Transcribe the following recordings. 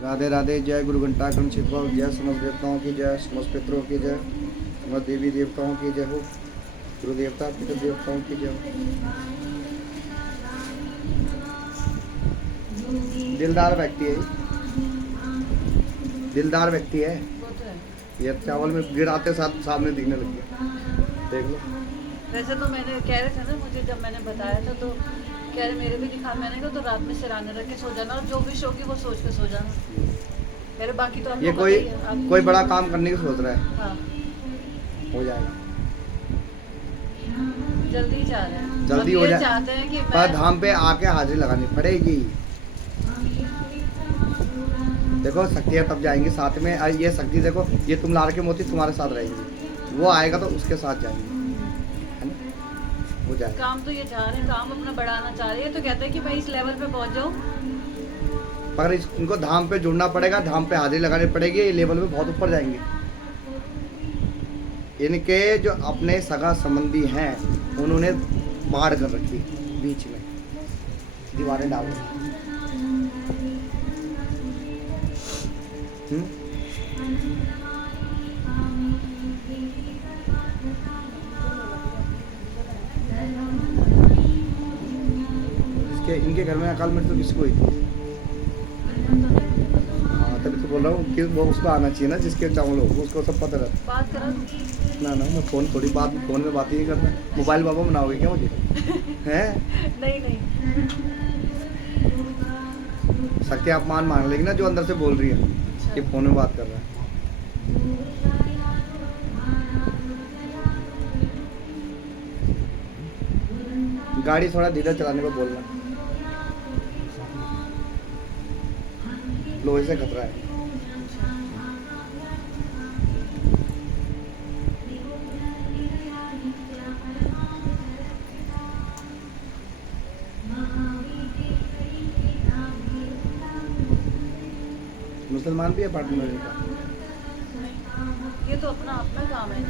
राधे राधे। जय गुरु घंटाकर्ण छिपल। जय समस्त देवताओं की जय, समस्त पितरों की जय, समस्त देवी देवताओं की जय हो, गुरु देवता पितर देवताओं की जय हो। दिलदार व्यक्ति है, दिलदार व्यक्ति है। वो तो है। ये चावल में गिराते साथ सामने दिखने लग गया, देख लो। वैसे तो मैंने कह रहे थे ना मुझे, जब मैंने बताया था तो कह रहे मेरे भी दिखा, मैंने कहा तो रात में सिराने रख के सो जाना और जो विश होगी वो सोच के सो जाना। कह रहे बाकी तो आपको ये पता कोई ही है, आप कोई बड़ा काम करने की सोच रहा है, हाँ हो जाएगा, जल्दी चाह रहे हैं। जल्दी अब हो ये जाए। चाहते हैं कि पर मैं धाम पे आके हाजिरी लगानी पड़ेगी। देखो शक्तियाँ तब जाएंगी साथ में। ये शक्ति देखो, ये तुम लाड़ के मोती तुम्हारे साथ रहेंगी, वो आएगा तो उसके साथ जाएंगे, है ना, हो जाएगा। काम तो ये चाह रहे हैं, काम अपना बढ़ाना चाह रहे हैं, तो कहते हैं कि मैं इस लेवल पे पहुंच जाऊं। पर इनको धाम पे जुड़ना पड़ेगा, धाम पे हाजिरी लगानी पड़ेगी, ये लेवल पे बहुत ऊपर जाएंगे। इनके जो अपने सगा संबंधी हैं उन्होंने बाढ़ कर रखी, बीच में दीवारें डाल रखी। इनके घर में अकाल मृत्यु तो किसको हुई थी? हाँ तभी तो बोल रहा हूँ कि वो उसको आना चाहिए ना, जिसके चावल हो उसको सब पता रहता। बात करो। ना ना, मैं फोन थोड़ी बात, फोन में बात ही नहीं करना। मोबाइल बाबा बनाओगे क्या मुझे? हैं? नहीं नहीं, शक्ति अपमान मान लेगी ना जो अंदर से बोल रही है कि फोन में बात कर रहा है। गाड़ी थोड़ा धीरे चलाने को बोलना, लोहे से खतरा है। मुसलमान भी है पार्टी में का? ये तो अपना अपना काम है,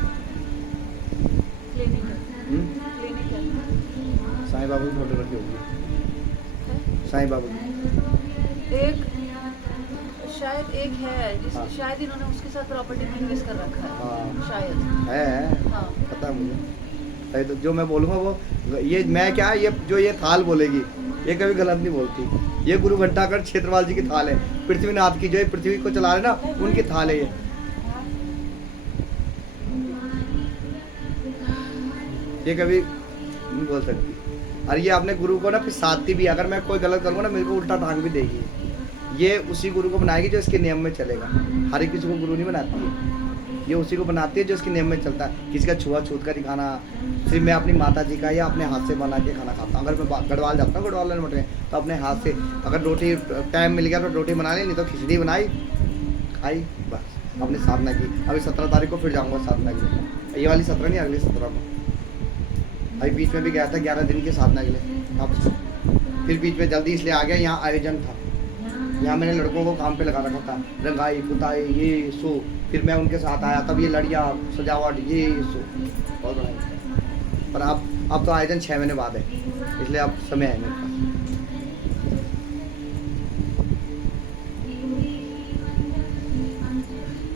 क्लिनिक है, क्लिनिक है। साईं बाबू की फोटो रखी होगी, साईं बाबू की। एक शायद एक है हाँ। शायद इन्होंने उसके साथ प्रॉपर्टी में इन्वेस्ट कर रखा है। हाँ। शायद है हाँ। पता है मुझे। सही, तो जो मैं बोलूँगा वो ये मैं क्या, ये जो ये थाल बोलेगी ये कभी गलत नहीं बोलती। ये गुरु घंटाकर्ण क्षेत्रपाल जी की थाल है, पृथ्वीनाथ की, जो पृथ्वी को चला रहे ना उनकी थाल है ये कभी नहीं बोल सकती। और ये अपने गुरु को ना फिर साथी भी, अगर मैं कोई गलत करूँगा ना मेरे को उल्टा टांग भी देगी। ये उसी गुरु को बनाएगी जो इसके नियम में चलेगा। हर एक किसी को गुरु नहीं बनाती है, ये उसी को बनाती है जो इसके नियम में चलता है। किसी का छुआछूत का नहीं खाना, सिर्फ मैं अपनी माता जी का या अपने हाथ से बना के खाना खाता हूँ। अगर मैं गढ़वाल जाता हूँ, गढ़वाल वाले मठ में, तो अपने हाथ से अगर रोटी टाइम मिल गया तो रोटी बना ली, नहीं तो खिचड़ी बनाई खाई, बस अपनी साधना की। अभी 17 तारीख को फिर जाऊँगा साधना के लिए, ये वाली 17 नहीं, अगली 17 को। अभी बीच में भी गया था 11 दिन की साधना के लिए। अब फिर बीच में जल्दी इसलिए आ गया, यहाँ आयोजन था, यहाँ मैंने लड़कों को काम पे लगा रखा था, रंगाई पुताई ये सो। फिर मैं उनके साथ आया, तब ये लड़ियाँ सजावट ये सो बहुत बड़ा। पर अब तो आयोजन 6 महीने बाद है, इसलिए अब समय है मेरे पास।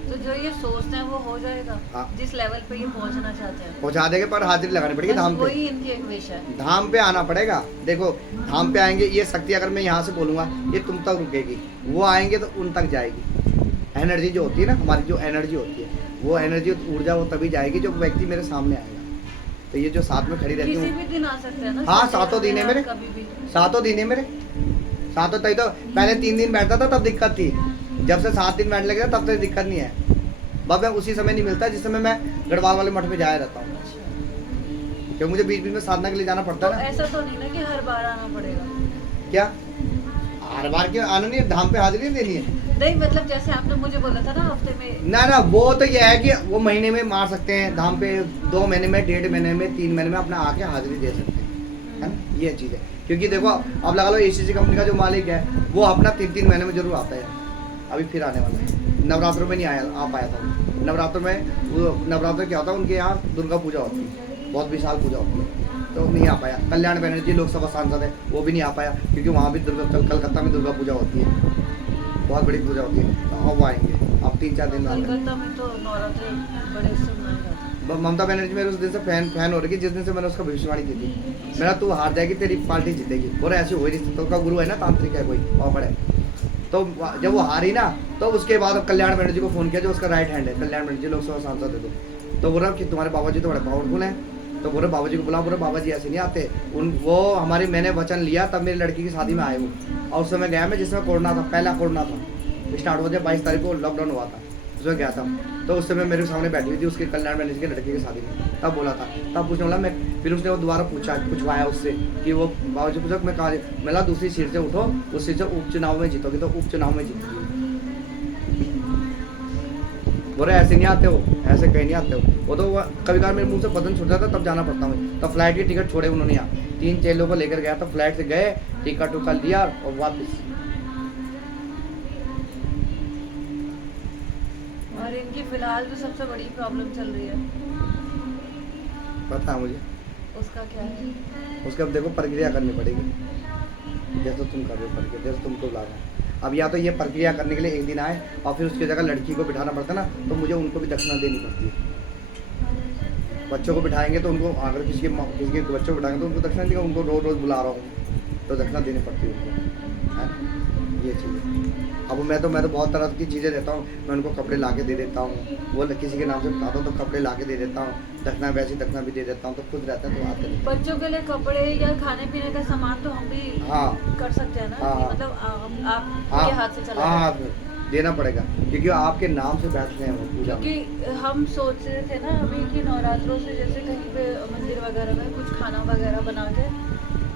तो जो ये सोचते हैं वो हो जाएगा। हाँ। जिस लेवल पे ये पहुंचना चाहते हैं पहुँचा देंगे, पर हाजिरी लगानी पड़ेगी बस धाम पे। वही इनकी एक विश है। धाम पे आना पड़ेगा। देखो धाम पे आएंगे, ये शक्ति अगर मैं यहाँ से बोलूँगा ये तुम तक रुकेगी, वो आएंगे तो उन तक जाएगी। एनर्जी जो होती है ना, हमारी जो एनर्जी होती है, वो एनर्जी ऊर्जा वो तभी जाएगी जब व्यक्ति मेरे सामने आएगा। तो ये जो साथ में खड़ी रहती किसी हूँ, भी दिन आ सकते हैं ना। हाँ, संडे, सातों दिन है मेरे। कभी भी। सातों दिन है मेरे, सातों तभी तो पहले 3 दिन बैठता था तब दिक्कत थी, जब से 7 दिन बैठने लगे तब से दिक्कत नहीं है। बाबा उसी समय नहीं मिलता जिस समय मैं गढ़वाल वाले मठ में जाया रहता हूँ, क्योंकि मुझे बीच बीच में साधना के लिए जाना पड़ता तो है ना। ऐसा तो नहीं ना कि हर बार आना पड़ेगा। क्या हर बार क्यों आना नहीं है? धाम पे हाजिरी नहीं देनी है? नहीं मतलब जैसे आपने मुझे बोला था ना हफ्ते में। ना ना, वो तो ये है कि वो महीने में मार सकते हैं धाम पे, 2 महीने में, 1.5 महीने में, 3 महीने में अपना आके हाजिरी दे सकते हैं, है ना, ये चीज़ है। क्योंकि देखो अब लगा लो एसीसी कंपनी का जो मालिक है वो अपना 3-3 महीने में जरूर आता है। अभी फिर आने वाला है, नवरात्रों में नहीं आ पाया था। नवरात्र में वो नवरात्र क्या होता है, उनके यहाँ दुर्गा पूजा होती है, बहुत विशाल पूजा होती है, तो नहीं आ पाया। कल्याण बनर्जी लोकसभा सांसद है, वो भी नहीं आ पाया, क्योंकि वहाँ भी कलकत्ता में दुर्गा पूजा होती है। बहुत बड़ी पूजा होती है, तो अब आएंगे, अब 3-4 दिन आएंगे। कलकत्ता में तो नवरात्रि बड़े से मनाए जाते हैं। ममता बनर्जी मेरे उस दिन से फैन हो रही थी, जिस दिन से मैंने उसका भविष्यवाणी की थी। मेरा तू हार जाएगी, तेरी पार्टी जीतेगी, और ऐसे हो ही नहीं सकता। उसका गुरु है ना, तांत्रिक है कोई औकड़ है। तो जब वो हारी ना, तो उसके बाद कल्याण बनर्जी को फोन किया, जो उसका राइट हैंड है, कल्याण बनर्जी लोकसभा सांसद है। तो बोला कि तुम्हारे बाबा जी तो बड़े पावरफुल हैं। तो बोले बाबा जी को बुलाओ, बोले बाबा जी ऐसे नहीं आते। वो हमारी, मैंने वचन लिया तब मेरी लड़की की शादी में आए वो, और उस समय गया मैं जिसमें कोरोना था, पहला कोरोना था, स्टार्ट हुआ था 22 तारीख को लॉकडाउन हुआ था, उसमें गया था। तो उस समय मेरे सामने बैठी हुई थी उसके कल्याण बनर्जी की लड़की की शादी में, तब बोला था, तब पूछने वाला मैं। फिर उसने वो दोबारा पूछवाया उससे कि वो बाबा जी पूछा मैं कहा, मिला दूसरी सीट से उठो, उस सीट से उपचुनाव में जीतोगे, तो उपचुनाव में जीतोगे। बोले ऐसे नहीं आते हो, ऐसे कहीं नहीं आते हो। वो तो कभी कभार मेरे मुंह से बदन छूट जाता, तब जाना पड़ता हूँ। तब फ्लाइट की टिकट छोड़े उन्होंने, यहाँ 3 चेलों को लेकर गया, तो फ्लाइट से गए, टिकट उकट लिया और वापस। और इनकी फिलहाल जो सबसे बड़ी प्रॉब्लम चल रही है, पता है मुझे, उसका क्या है? उसके अब देखो प्रक्रिया करनी पड़ेगी, जैसे तुम कर रहे हो प्रक्रिया, जैसे तुमको बुला रहा है। अब या तो ये प्रक्रिया करने के लिए एक दिन आए, और फिर उसकी जगह लड़की को बिठाना पड़ता ना, तो मुझे उनको भी दक्षिणा देनी पड़ती है। बच्चों को बिठाएंगे तो उनको, अगर किसी के बच्चों को बिठाएंगे तो उनको दक्षिणा देगा, उनको रोज़ रोज़ बुला रहा हूँ तो दक्षिणा देनी पड़ती है उनको, है ये चीज़। अब मैं तो बहुत तरह की चीज़ें देता हूँ, मैं उनको कपड़े ला के दे देता हूँ, वो किसी के नाम से बताता हूँ तो कपड़े ला के दे देता हूँ, दक्षिणा वैसी दक्षिणा भी दे देता हूँ, तो खुद रहता है तो आते नहीं। बच्चों के लिए कपड़े या खाने पीने का सामान तो हम भी हाँ कर सकते हैं ना, हाँ, कि मतलब हाँ आपके हाथ से चला हाँ जाए। देना पड़ेगा, क्योंकि आपके नाम से बैठते हैं वो पूजा में। क्योंकि हम सोच रहे थे ना अभी कि नवरात्रों से जैसे कहीं पे मंदिर वगैरह में कुछ खाना वगैरह बना के,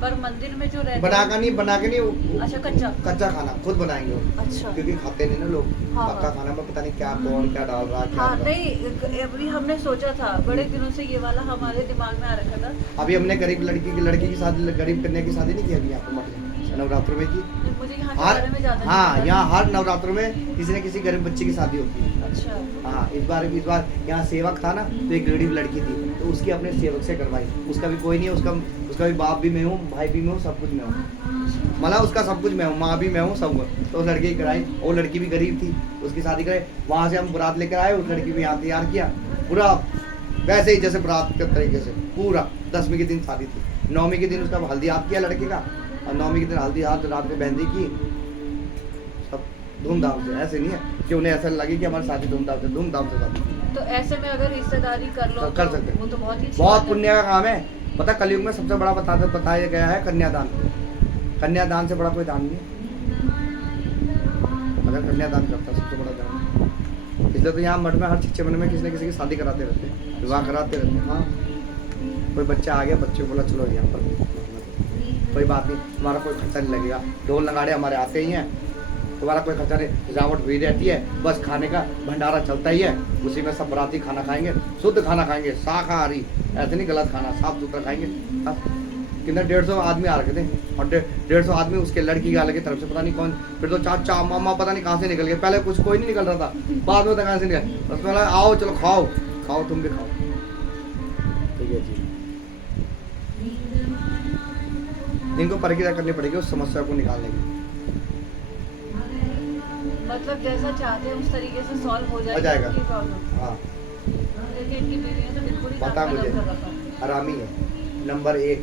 पर मंदिर में जो रहते बना के नहीं अच्छा कच्चा खाना खुद बनाएंगे वो, अच्छा क्योंकि खाते नहीं ना लोग। हाँ, पक्का खाना में पता नहीं क्या कौन क्या डाल रहा है, क्या हाँ कर रहा है। नहीं, अभी हमने सोचा था बड़े दिनों से, ये वाला हमारे दिमाग में आ रखा था। अभी हमने गरीब लड़की की शादी, गरीब कन्या की शादी नहीं की अभी यहाँ पे नवरात्रों में की। मुझे यहाँ के बारे में ज्यादा नहीं हाँ पता। यहाँ हर नवरात्रों में किसी न किसी गरीब बच्चे की शादी होती है। अच्छा हाँ इस बार यहाँ सेवक था ना, तो एक गरीब लड़की थी, तो उसकी अपने सेवक से करवाई। उसका भी कोई नहीं है, उसका भी बाप भी मैं हूँ, भाई भी मैं हूँ, सब कुछ मैं हूँ, मतलब उसका सब कुछ मैं हूँ, माँ भी मैं हूँ, सब कुछ। तो उस लड़की की कराई, वो लड़की भी गरीब थी, उसकी शादी कराई। वहाँ से हम बारात लेकर आए, उस लड़की को यहाँ तैयार किया पूरा वैसे ही जैसे बारात के तरीके से, पूरा 10वीं के दिन शादी थी, 9वीं के दिन उसका हल्दी हाथ किया लड़के का, और 9वीं के दिन हल्दी हाथ, रात को मेहंदी की, सब धूमधाम से। ऐसे नहीं है कि उन्हें ऐसा लगे कि हमारी शादी धूमधाम से शादी। तो ऐसे में अगर रिश्तेदारी कर लो कर तो सकते हैं। वो तो बहुत ही अच्छी बहुत बात है। पुण्य का काम है। पता कलयुग में सबसे बड़ा बताया गया है कन्यादान। कन्यादान से बड़ा कोई दान नहीं है। अगर कन्यादान करता है सबसे बड़ा दान है। इसलिए तो यहाँ मठ में हर 6 महीने में किसी न किसी की शादी कराते रहते हैं, विवाह कराते रहते हैं। हाँ कोई बच्चा आ गया, बच्चे को बोला चलो यहाँ पर, कोई बात नहीं, तुम्हारा कोई खर्चा नहीं लगेगा, ढोल नगाड़े हमारे आते ही हैं, तुम्हारा कोई खर्चा नहीं, सजावट हुई रहती है, बस खाने का भंडारा चलता ही है, उसी में सब बराती खाना खाएंगे, शुद्ध खाना खाएंगे, शाकाहारी, ऐसे नहीं गलत खाना, साफ सुथरा खाएंगे। कितने 150 आदमी आ रखे थे, और 150 आदमी उसके लड़की के अलग की तरफ से, पता नहीं कौन, फिर तो चाचा मामा पता नहीं कहाँ से निकल गए। पहले कुछ कोई नहीं निकल रहा था, बाद में कहाँ से निकल, बस बोला आओ चलो खाओ तुम भी खाओ। ठीक है जी, इनको प्रक्रिया करनी पड़ेगी उस समस्या को निकालने की। मतलब जैसा चाहते हैं उस तरीके से सॉल्व हो जाएगा। इनकी प्रॉब्लम। हाँ क्योंकि इनकी बीवी ने तो बिल्कुल ही बता काम मुझे, कर रखा है। हरामी है नंबर 1,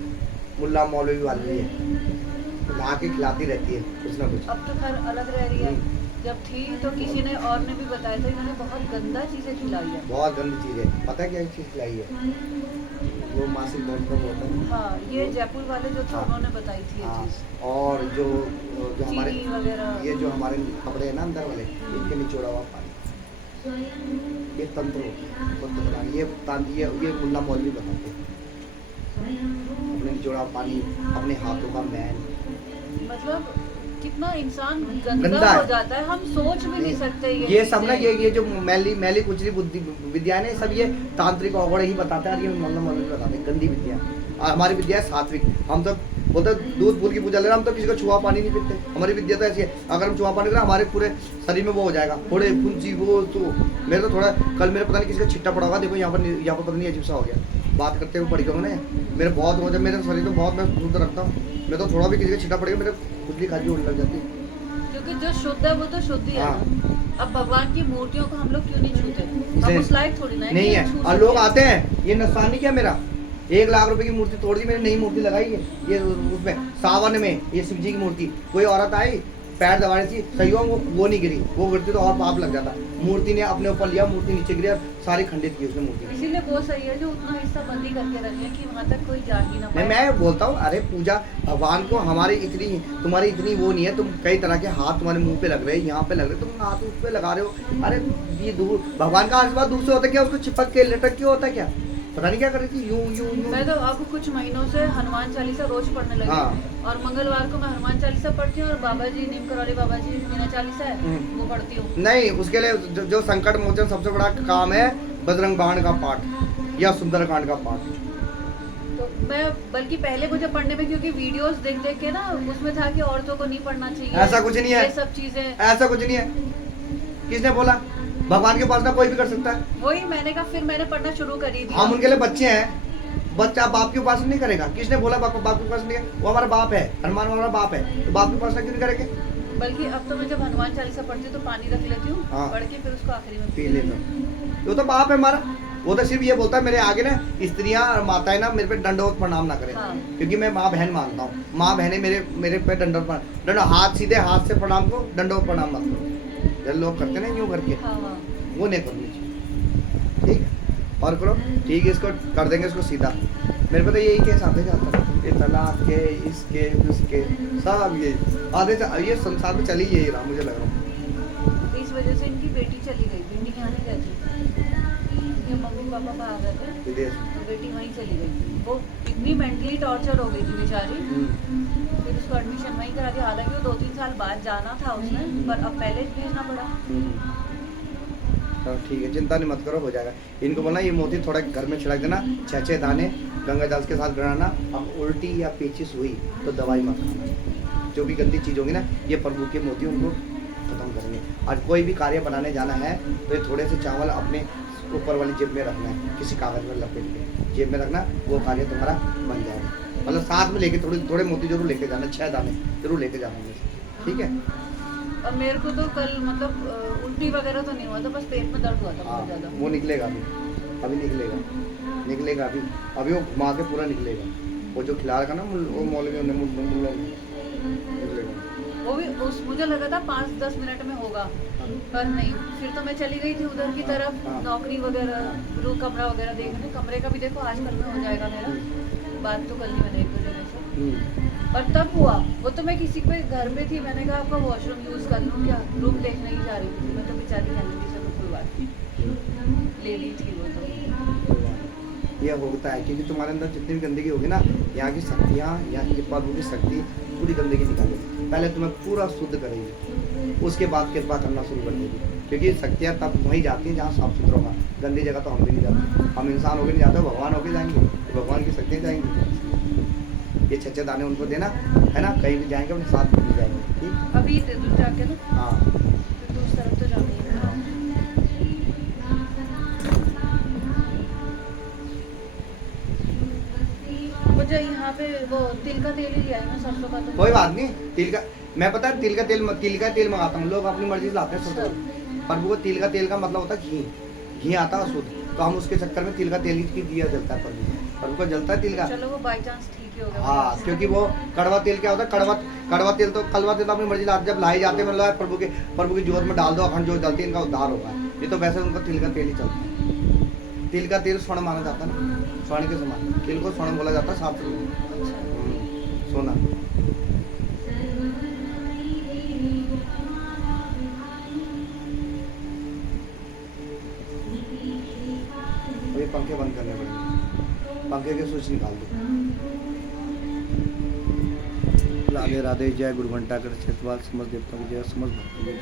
मुल्ला मौलवी वाली है, ला के खिलाती रहती है कुछ ना कुछ। अब तो खैर अलग रह रही है, जब थी तो किसी ने और ने भी बताया था, इन्होंने बहुत गंदा चीजें खिलाई है। बहुत गंदी चीज़ है। पता है क्या चीज़ खिलाई है? वो मासिक धर्म का होता है। हाँ ये जयपुर वाले जो थे हाँ। उन्होंने बताई थी ये हाँ, चीज। और जो हमारे चीनी वगैरह। ये जो हमारे कपड़े हैं ना अंदर वाले, इनके निचोड़ा हुआ पानी, ये तंत्र होता है, वो तंत्र। ये मुल्ला मौलवी बताते हैं। अपने निचोड़ा पानी, अपने हाथों का मैल, मतलब कितना इंसान गंदा गंदा है। हो जाता है, हम सोच भी नहीं सकते ये सब ना, चीजें। ये जो मैली कुचली बुद्धि विद्या ने सब ये तांत्रिक औगड़े ही बताते हैं, और ये मुल्ला मौलवी बताते हैं गंदी विद्या। और हमारी विद्या है सात्विक। हम तो बोलते दूध फूल की पूजा ले रहे, हम तो किसी को छुआ पानी नहीं पीते। हमारी विद्या तो ऐसी है, अगर हम छुआ पानी करें हमारे पूरे शरीर में वो हो जाएगा, थोड़े फुंसी वो तो। मेरे तो थोड़ा कल मेरे पता नहीं किसी का छिट्टा पड़ा होगा, देखो यहाँ पर पता नहीं अजीब सा हो गया, बात करते हुए पड़ी कहूँ ना, मेरे बहुत हो जाए, मेरे शरीर तो बहुत मैं शुद्ध रखता हूँ। मैं तो थोड़ा भी किसी का छिट्टा पड़ेगा मेरे खुजली खाजी होने लग जाती है। क्योंकि जो शुद्ध है वो तो शुद्ध ही है हाँ। ना। अब भगवान की मूर्तियों को हम लोग क्यों नहीं छूते? इसे- हम उस लायक थोड़ी ना नहीं कि है। हम छू और लोग सकें। आते हैं, ये नुकसान क्या मेरा, 1 लाख रुपए की मूर्ति तोड़ दी, मैंने नई मूर्ति लगाई है ये उसमें सावन में, ये शिव जी की मूर्ति, कोई औरत आई पैर दबाने थी, सही हुआ वो नहीं गिरी, वो गिरती तो और पाप लग जाता। मूर्ति ने अपने ऊपर लिया, मूर्ति नीचे गिरी और सारी खंडित की उसने मूर्ति। इसीलिए वो सही है जो उतना हिस्सा बंदी करके रखे कि वहां तक कोई जा ही ना नहीं, पाए। मैं बोलता हूँ अरे पूजा भगवान को हमारी इतनी, तुम्हारी इतनी वो नहीं है, तुम कई तरह के हाथ तुम्हारे मुंह पे लग रहे हैं, यहाँ पे लग रहे, तुम हाथ उस पे लगा रहे हो। अरे ये दूर भगवान का आशीर्वाद दूर से होता है क्या, उसको चिपक के लटक क्यों होता है क्या, पता नहीं क्या कर रही थी, यूं यूं यूं। मैं तो अब कुछ महीनों से हनुमान चालीसा रोज पढ़ने लगी हाँ। और मंगलवार को मैं हनुमान चालीसा पढ़ती हूँ और बाबा जी नीम करौली बाबा जी मीना चालीसा है वो पढ़ती हूँ। नहीं, उसके लिए जो संकट मोचन सबसे बड़ा काम है बजरंग बाण का पाठ या सुंदरकांड का पाठ। तो मैं बल्कि पहले मुझे पढ़ने में, क्योंकि वीडियोस देख देख के ना उसमें था कि औरतों को नहीं पढ़ना चाहिए, ऐसा कुछ नहीं है। ये सब चीजें, ऐसा कुछ नहीं है, किसने बोला, भगवान के उपासना कोई भी कर सकता है। वही मैंने कहा, फिर मैंने पढ़ना शुरू करी थी। हम उनके लिए बच्चे हैं, बच्चा बाप की उपासना नहीं करेगा, किसने बोला बाप की उपासना नहीं है, वो हमारा बाप है, हनुमान हमारा बाप है, तो बाप की उपासना क्यों नहीं करेंगे। बल्कि अब तो मैं जब हनुमान चालीसा पढ़ती हूँ तो पानी रख लेती हूँ, हाँ। पढ़ के फिर उसको आखिरी में पी लेता, वो तो बाप है हमारा। वो तो सिर्फ ये बोलता है मेरे आगे ना स्त्रियां और माताएं ना मेरे पे दंडवत प्रणाम ना करें। हाँ। क्योंकि मैं माँ बहन मानता हूँ, माँ बहनें मेरे पे दंडवत हाथ सीधे हाथ से प्रणाम करो, दंडवत प्रणाम मत करो, जब लोग करते ना यूं करके, हाँ हाँ। वो नहीं करनी चाहिए। ठीक है, और करो, ठीक है, इसको कर देंगे इसको सीधा। मेरे पे तो यही केस आते जाता है, ये तलाक के, इसके उसके सब यही आधे ये संसार में चली यही रहा, मुझे लग रहा है। इस वजह से इनकी बेटी चली गई, बेटी यहाँ नहीं रहती, ये मम्मी पापा बाहर रहते हैं, विदेश। तो बेटी वहीं चली गई। वो इतनी मेंटली टॉर्चर हो गई थी बेचारी, फिर उसको एडमिशन वहीं करा दिया। हालांकि वो 2-3 साल बाद जाना था उसने, पर अब पहले भेजना पड़ा। चलो ठीक है, चिंता नहीं मत करो, हो जाएगा। इनको बोलना ये मोती थोड़ा घर में छिड़क देना, 6-6 दाने गंगा जल के साथ गड़ाना। अब उल्टी या पेचिश हुई तो दवाई मत खाना, जो भी गंदी चीज़ होगी ना, ये प्रभु के मोती उनको खत्म करेंगे। आज कोई भी कार्य बनाने जाना है तो ये थोड़े से चावल अपने ऊपर वाली जेब में रखना है, किसी कागज में लपेट के जेब में रखना, वो कार्य तुम्हारा बन जाएगा। मतलब साथ में लेके थोड़े मोती जरूर लेके जाना, 6 दाने जरूर लेके जाना, ठीक है। और मेरे को तो कल मतलब उल्टी वगैरह तो नहीं हुआ था, बस पेट में दर्द हुआ था बहुत ज़्यादा। वो निकलेगा अभी निकलेगा अभी वो घुमा के पूरा निकलेगा। वो जो खिला रखा ना वो मौलवी ने निकलेगा। वो भी मुझे लगा था 5-10 मिनट में होगा, पर नहीं। फिर तो मैं चली गई थी उधर की तरफ, हाँ। नौकरी वगैरह, रूम कमरा वगैरह देखने। कमरे का भी देखो आज कल में हो जाएगा मेरा, बात तो कल ही मैंने 1-2 जगह से। और तब हुआ वो तो मैं किसी पे घर पे थी, मैंने कहा आपका वॉशरूम यूज़ कर लूँ क्या, रूम देखने ही जा रही थी मैं, तो बेचारी कहने की चलो कोई बात नहीं, ले ली थी वो तो। ये होता है क्योंकि तुम्हारे अंदर जितनी भी गंदगी होगी ना, यहाँ की शक्तियाँ, यहाँ की प्रभु की शक्ति पूरी गंदगी निकालेगी। पहले तुम्हें पूरा शुद्ध करेगी, उसके बाद कृपा करना शुरू कर देगी। क्योंकि शक्तियाँ तब वहीं जाती हैं जहाँ साफ सुथरा होगा। गंदी जगह तो हम भी नहीं जाते, हम इंसान होकर नहीं जाते, भगवान होकर जाएंगे, तो भगवान की शक्तियाँ जाएंगी। ये 6 दाने उनको देना है ना, कहीं भी जाएंगे अपने साथ में जाएंगे, ठीक। अभी दे दूँ जाके ना, हाँ, तो उस तरफ तो जाना ही है। मुझे यहाँ पे वो तिल का तेल ही लिया है मैं, सरसों का तो कोई बात नहीं। तिल का मैं पता है, तिल का तेल मंगाता हूँ, लोग अपनी मर्जी से लाते हैं शुद्ध। प्रभु को तिल का तेल का मतलब होता है घी आता है शुद्ध, तो हम उसके चक्कर में तिल का तेल ही दिया जलता है प्रभु को जलता है तिल का। चलो वो बाई चांस ठीक ही होगा। हाँ, क्योंकि वो कड़वा तेल क्या होता है, कड़वा तेल तो अपनी मर्जी लाते, जब लाई जाते हैं मतलब प्रभु की जोत में डाल दो, अखंड जोत जलती है, इनका उद्धार होगा। ये तो वैसे उनका तिल का तेल ही चलता है। तिल का तेल स्वर्ण माना जाता है ना, स्वर्ण के समान, तिल को स्वर्ण बोला जाता है शास्त्र में, सोना। अभी पंखे बंद करने पड़ेंगे, पंखे के स्विच निकाल दो। राधे राधे, जय गुरु घंटा कर, समझ देवता की जय, समझ भक्तों की जय।